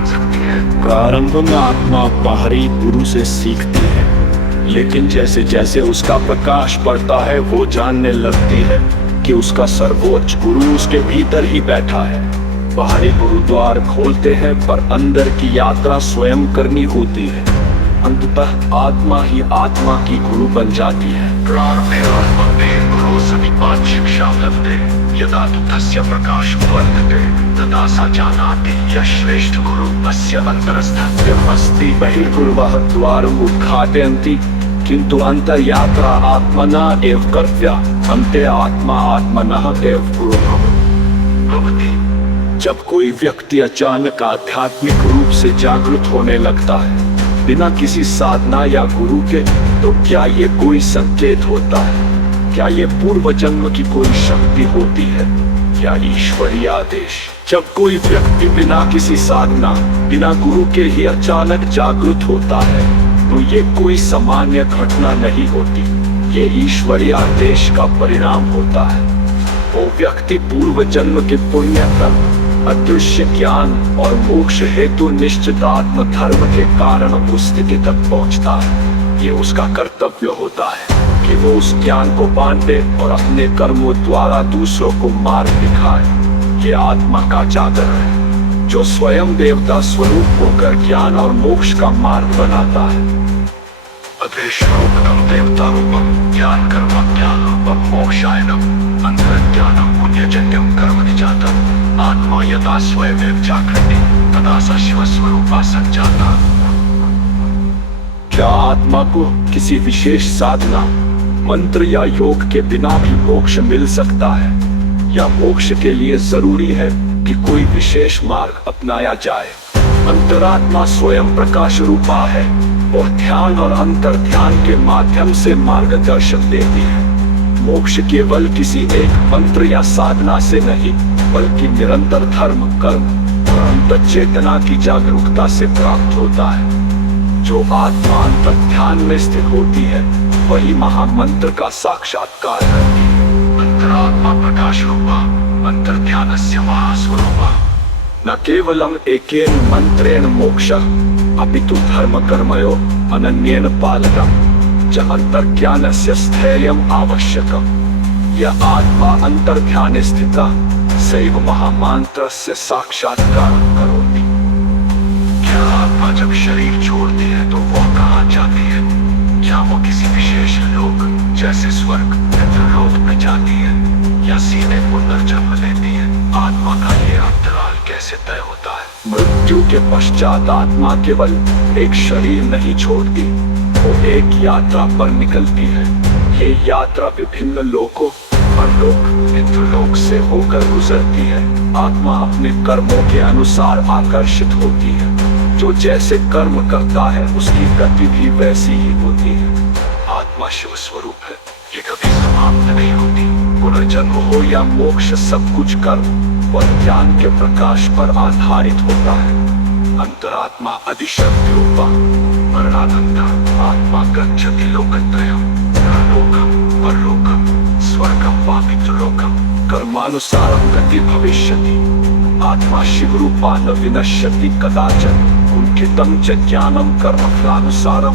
बन सकती है। प्रारंभ में आत्मा बाहरी गुरु से सीखती है, लेकिन जैसे जैसे उसका प्रकाश बढ़ता है वो जानने लगती है कि उसका सर्वोच्च गुरु उसके भीतर ही बैठा है। बाहरी गुरु द्वार खोलते हैं, पर अंदर की यात्रा स्वयं करनी होती है। अंततः आत्मा ही आत्मा की गुरु बन जाती है। प्रारंभे गुरु समीपात् शिक्षा लभते, यदा तु तस्य प्रकाशो वर्धते, तदा स जानाति यः श्रेष्ठ गुरु तस्य अन्तरस्थः अस्ति। बहिर्गुरवः द्वारम् उद्घाटयन्ति, किन्तु अंतर्यात्रा आत्मना एव कर्तव्या। अन्ते आत्मा आत्मनः एव गुरुः भवति। जब कोई व्यक्ति अचानक आध्यात्मिक रूप से जागृत होने लगता है बिना किसी साधना या गुरु के, तो क्या ये कोई संकेत होता है? क्या ये पूर्व जन्म की कोई शक्ति होती है या ईश्वरीय आदेश? जब कोई व्यक्ति बिना किसी साधना, बिना गुरु के ही अचानक जागृत होता है, तो ये कोई सामान्य घटना नहीं होती, ये ईश्वरीय आदेश का परिणाम होता है। वो व्यक्ति पूर्व जन्म के पुण्य कर्म, अदृश्य ज्ञान और मोक्ष हेतु निश्चित आत्म धर्म के कारण उस स्थिति तक पहुंचता है। ये उसका कर्तव्य होता है कि वो उस ज्ञान को बांटे और अपने कर्मों द्वारा दूसरों को मार्ग दिखाए। ये आत्मा का जागर है जो स्वयं देवता स्वरूप होकर ज्ञान और मोक्ष का मार्ग बनाता है। अदृश्यरूपं देवता रूपं ज्ञान कर्म ज्ञान रूपं मोक्षायनं अन्तर्ज्ञानं पुण्यजन्यं कर्म निजातं आत्मा यदा स्वयमेव जागृति तदा स शिवस्वरूपा सञ्जाता। क्या आत्मा को किसी विशेष साधना, मंत्र या योग के बिना भी मोक्ष मिल सकता है, या मोक्ष के लिए जरूरी है कि कोई विशेष मार्ग अपनाया जाए? अंतरात्मा स्वयं प्रकाश रूपा है और ध्यान और अंतर ध्यान के माध्यम से मार्गदर्शन देती है। मोक्ष केवल किसी एक मंत्र या साधना से नहीं, बल्कि निरंतर धर्म, कर्म और अंतर चेतना की जागरूकता से प्राप्त होता है। जो आत्मा अंतर ध्यान में स्थित होती है वही महामंत्र का साक्षात्कार करती है। अंतरात्मा प्रकाश रूपा अंतर ध्यानस्य महास्वरूपा। न केवलम एकेन मंत्रेण मोक्षः अपितु धर्म कर्मयो अनन्येन पालनम् च अंतर्ज्ञानस्य स्थैर्यम् आवश्यकम्। यह आत्मा अंतर्ध्याने स्थिता सैव महामंत्रस्य साक्षात्कार करोति। क्या आत्मा जब शरीर छोड़ती है तो वो कहाँ जाती है? क्या वो किसी विशेष लोक जैसे स्वर्ग, इंद्रलोक में जाती है या सीधे पुनर्जन्म लेती है? आत्मा का ये अंतराल कैसे तय होता है? मृत्यु के पश्चात आत्मा केवल एक शरीर नहीं छोड़ती, वो एक यात्रा पर निकलती है। ये यात्रा विभिन्न लोकों, परलोक, इंद्रलोक से होकर गुजरती है। आत्मा अपने कर्मों के अनुसार आकर्षित होती है। जो जैसे कर्म करता है उसकी गति भी वैसी ही होती है। आत्मा शिव स्वरूप है, ये कभी समाप्त नहीं होती। पुनर्जन्म हो या मोक्ष, सब कुछ कर्म और ज्ञान के प्रकाश पर आधारित होता है। अंतरात्मा अधिशक्ति रूपा मरणानंदा आत्मा गच्छति लोकत्रयम् लोकम् परलोकम् स्वर्गं वा पितृलोकम् कर्मानुसारं गति भविष्यति। आत्मा शिव रूपा न विनश्यति कदाचन। उनके तम च ज्ञानम कर्म फलानुसारम।